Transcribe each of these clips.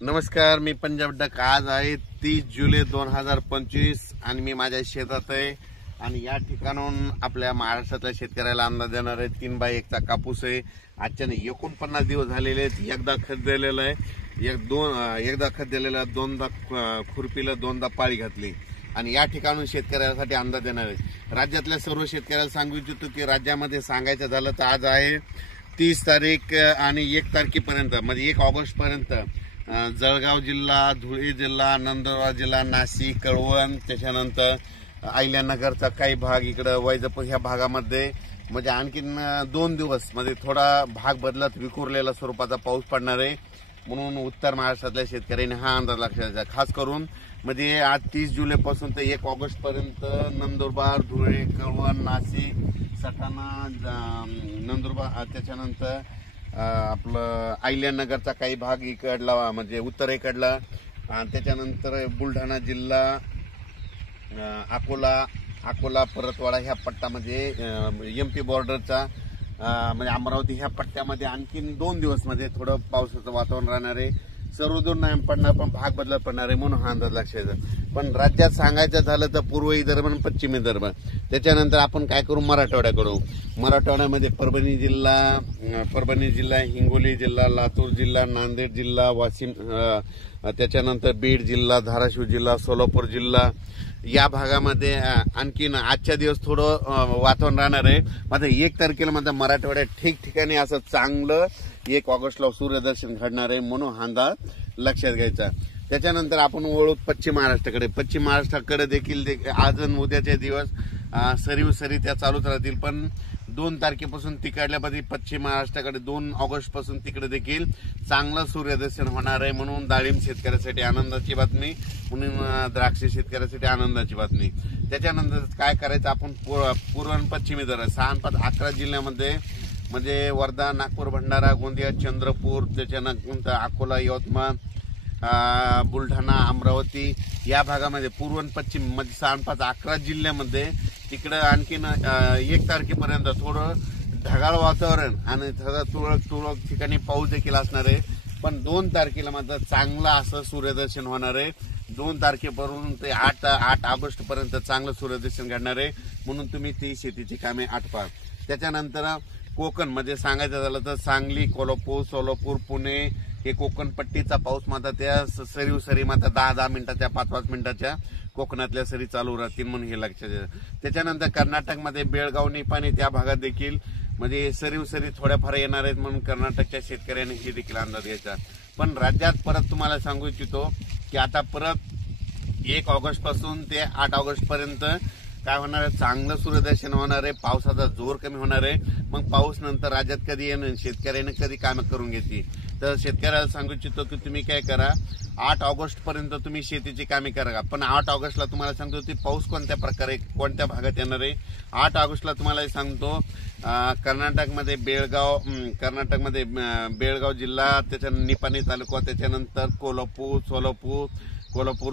नमस्कार, मी पंजाब डक। आज आहे 30 जुलै 2025 आणि मी माझ्या शेतात आहे आणि या ठिकाणून आपल्या महाराष्ट्रातल्या शेतकऱ्याला अंदाज देणार आहे 3x1 चा कापूस आहे। आजच्या 49 दिवस झालेले आहेत। एकदा खत दिलेलं आहे, एकदा खत दिलेलं, दोनदा खुरपीला, दोनदा पाळी घातली आणि या ठिकाणून शेतकऱ्यासाठी अंदाज देणार आहे। राज्यातल्या सर्व शेतकऱ्याला सांगू इच्छितो की राज्यामध्ये सांगायचं झालं तर आज आहे 30 तारीख आणि 1 तारखेपर्यंत म्हणजे 1 ऑगस्ट पर्यंत जळगाव जिल्हा, धुळे जिल्हा, नंदुरबार जिल्हा, नाशिक, कळवण, त्याच्यानंतर अहिल्यानगरचा काही भाग, इकडे वैजापूर ह्या भागामध्ये म्हणजे आणखीन 2 दिवस मध्ये थोडा भाग बदलत विखुरलेला स्वरूपाचा पाऊस पडणार आहे। म्हणून उत्तर महाराष्ट्रातल्या शेतकऱ्यांनी हा अंदाज लक्षात घ्या। खास करून म्हणजे आज 30 जुलैपासून ते 1 ऑगस्ट पर्यंत नंदुरबार, धुळे, कळवण, नाशिक, सटाणा, नंदुरबार, त्याच्यानंतर आपलं अहिल्यानगरचा काही भाग इकडला म्हणजे उत्तरेकडला, त्याच्यानंतर बुलढाणा जिल्हा, अकोला, परतवाडा ह्या पट्ट्यामध्ये एमपी बॉर्डरचा म्हणजे अमरावती ह्या पट्ट्यामध्ये आणखीन 2 दिवस मध्ये थोडं पावसाचं वातावरण राहणार आहे। सर्वदूर नाही पडणार पण भाग बदलत पडणार आहे, म्हणून हा अंदाज लक्षात घ्या। पण राज्यात सांगायचं झालं तर पूर्व विदर्भ आणि पश्चिम विदर्भ, त्याच्यानंतर आपण काय करू, मराठवाड्याकडू। मराठवाड्यामध्ये परभणी जिल्हा, हिंगोली जिल्हा, लातूर जिल्हा, नांदेड जिल्हा, वाशिम, त्याच्यानंतर बीड जिल्हा, धाराशिव जिल्हा, सोलापूर जिल्हा या भागामध्ये आणखीन आजच्या दिवस थोडं वातावरण राहणार आहे। मात्र 1 तारखेला मात्र मराठवाड्यात ठिकठिकाणी असं चांगलं 1 ऑगस्टला सूर्यदर्शन घडणार आहे, म्हणून हा अंदाज लक्षात घ्यायचा। त्याच्यानंतर आपण वळू पश्चिम महाराष्ट्राकडे। पश्चिम महाराष्ट्राकडे देखील आज आणि उद्याचे दिवस सरी त्या चालूच राहतील, पण 2 तारखेपासून तिकडल्यामध्ये पश्चिम महाराष्ट्राकडे 2 ऑगस्ट पासून तिकडे देखील चांगलं सूर्यदर्शन होणार आहे, म्हणून डाळिंब शेतकऱ्यासाठी आनंदाची बातमी, म्हणून द्राक्ष शेतकऱ्यासाठी आनंदाची बातमी। त्याच्यानंतर काय करायचं, आपण पूर्व आणि पश्चिम विदर्भ 6-5-11 जिल्ह्यामध्ये म्हणजे वर्धा, नागपूर, भंडारा, गोंदिया, चंद्रपूर, त्याच्यानंतर अकोला, यवतमाळ, बुलढाणा, अमरावती या भागामध्ये पूर्व आणि पश्चिम म्हणजे 6-5-11 जिल्ह्यामध्ये तिकडे आणखीन 1 तारखेपर्यंत थोडं ढगाळ वातावरण आणि तुरळक ठिकाणी पाऊस देखील असणार आहे। पण 2 तारखेला मात्र चांगलं असं सूर्यदर्शन होणार आहे। 2 तारखेपासून ते 8 ऑगस्ट पर्यंत चांगलं सूर्यदर्शन घडणार आहे, म्हणून तुम्ही ती शेतीची कामे आटपा। त्याच्यानंतर कोकण म्हणजे सांगायचं झालं तर सांगली, कोल्हापूर, सोलापूर, पुणे हे कोकण पट्टीचा पाऊस मात्र त्या सरी मात्र 10 मिनिटाच्या 5 मिनिटाच्या कोकणातल्या सरी चालू राहतील, म्हणून हे लक्षात घ्या। त्याच्यानंतर कर्नाटकमध्ये बेळगाव, निपाणी त्या भागात देखील म्हणजे सरी थोड्याफार येणार आहेत, म्हणून कर्नाटकच्या शेतकऱ्यांनी हे देखील अंदाज घ्यायचा। पण राज्यात परत तुम्हाला सांगू इच्छितो की आता परत 1 ऑगस्ट पासून ते 8 ऑगस्ट पर्यंत काय होणार आहे, चांगलं सूर्यदर्शन होणार आहे, पावसाचा जोर कमी होणार आहे। मग पाऊस नंतर राज्यात कधी येणं, शेतकऱ्याने कधी कामं करून घेतली तर शेतकऱ्याला सांगू इच्छितो की तुम्ही काय करा, 8 ऑगस्ट पर्यंत तुम्ही शेतीची कामे करा। पण 8 ऑगस्टला तुम्हाला सांगतो की पाऊस कोणत्या प्रकारे कोणत्या भागात येणार आहे। 8 ऑगस्टला तुम्हाला सांगतो कर्नाटकमध्ये बेळगाव जिल्हा, त्याच्यानंतर निपाणी तालुका, त्याच्यानंतर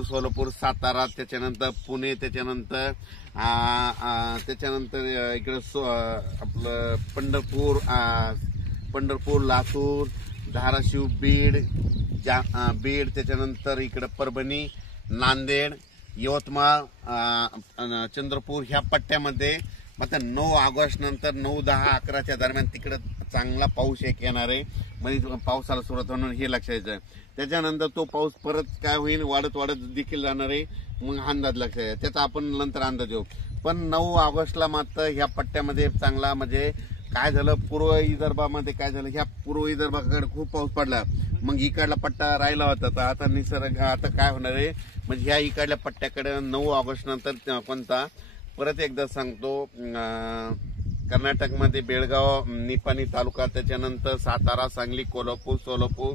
सोलापूर, सातारा, त्याच्यानंतर पुणे, त्याच्यानंतर इकडे आपलं पंढरपूर, लातूर, धाराशिव, बीड, त्याच्यानंतर इकडे परभणी, नांदेड, यवतमाळ, चंद्रपूर ह्या पट्ट्यामध्ये मात्र 9 ऑगस्ट नंतर 9, 10, 11च्या दरम्यान तिकडे चांगला पाऊस येणार आहे, म्हणजे पावसाला सुरुवात होणार हे लक्षात घ्यायचं। त्याच्यानंतर तो पाऊस परत काय होईल, वाढत देखील जाणार आहे, मग अंदाज लक्षात घ्या, त्याचा आपण नंतर अंदाज घेऊ। पण 9 ऑगस्टला मात्र ह्या पट्ट्यामध्ये चांगला म्हणजे काय झालं, पूर्व विदर्भामध्ये काय झालं, ह्या पूर्व विदर्भाकडे खूप पाऊस पडला, मग इकडला पट्टा राहिला होता, तर आता निसर्ग आता काय होणार आहे म्हणजे ह्या इकडल्या पट्ट्याकडे 9 ऑगस्ट नंतर कोणता परत एकदा सांगतो, कर्नाटकमध्ये बेळगाव, निपाणी तालुका, त्याच्यानंतर सातारा, सांगली, कोल्हापूर, सोलापूर,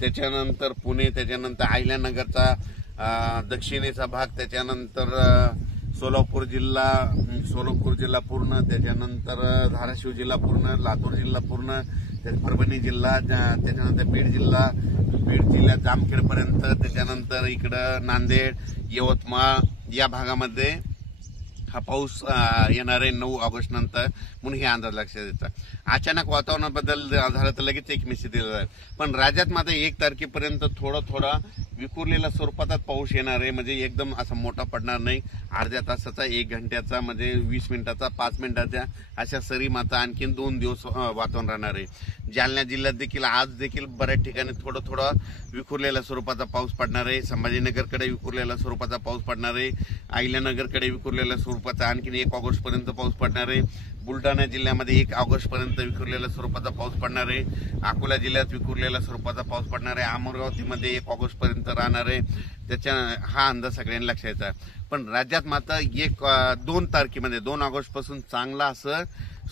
त्याच्यानंतर पुणे, त्याच्यानंतर अहिल्यानगरचा दक्षिणेचा भाग, त्याच्यानंतर सोलापूर जिल्हा पूर्ण, त्याच्यानंतर धाराशिव जिल्हा पूर्ण, लातूर जिल्हा पूर्ण, परभणी जिल्हा, त्याच्यानंतर बीड जिल्ह्यात जामखेडपर्यंत, त्याच्यानंतर इकडं नांदेड, यवतमाळ या भागामध्ये हा पाऊस येणार आहे 9 ऑगस्ट नंतर, म्हणून हे अंदाज लक्षात येतात. अचानक वातावरणात बदल झाला तर लगेच एक मेसेज दिला जाईल. पण राज्यात मात्र 1 तारखेपर्यंत थोडा विखुरलेल्या स्वरूपात पाऊस येणार आहे. म्हणजे एकदम असा मोठा पडणार नाही. अर्ध्या तासाचा, 1 घंट्याचा, म्हणजे 20 मिनिटाचा, 5 मिनिटाच्या अशा सरी मात्र आणखीन 2 दिवस वातावरण राहणार आहे. जालना जिल्ह्यात देखील आज देखील बऱ्याच ठिकाणी थोडा विखुरलेल्या स्वरूपाचा पाऊस पडणार आहे. संभाजीनगरकडे विखुरलेल्या स्वरूपाचा पाऊस पडणार आहे. अहिल्यानगरकडे विखुरलेल्या स्वरूपाचा आणखीन 1 ऑगस्ट पर्यंत पाऊस पडणार आहे. बुलढाणा जिल्ह्यामध्ये 1 ऑगस्ट पर्यंत विखुरलेल्या स्वरूपाचा पाऊस पडणार आहे. अकोला जिल्ह्यात विखुरलेल्या स्वरूपाचा पाऊस पडणार आहे. अमरावतीमध्ये 1 ऑगस्ट पर्यंत राहणार आहे. त्याच्या हा अंदाज सगळ्यांनी लक्षात घ्यायचा. पण राज्यात मात्र 2 तारखेमध्ये 2 ऑगस्ट पासून चांगला असं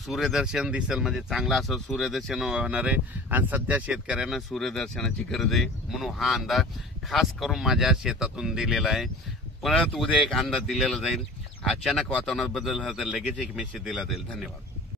सूर्यदर्शन दिसेल. म्हणजे चांगला असं सूर्यदर्शन होणार आहे. आणि सध्या शेतकऱ्यांना सूर्यदर्शनाची गरज आहे, म्हणून हा अंदाज खास करून माझ्या शेतातून दिलेला आहे. परत उद्या एक अंदाज दिलेला जाईल. अचानक वातावरणात बदल झाला तर लगेच एक मेसेज दिला जाईल. धन्यवाद.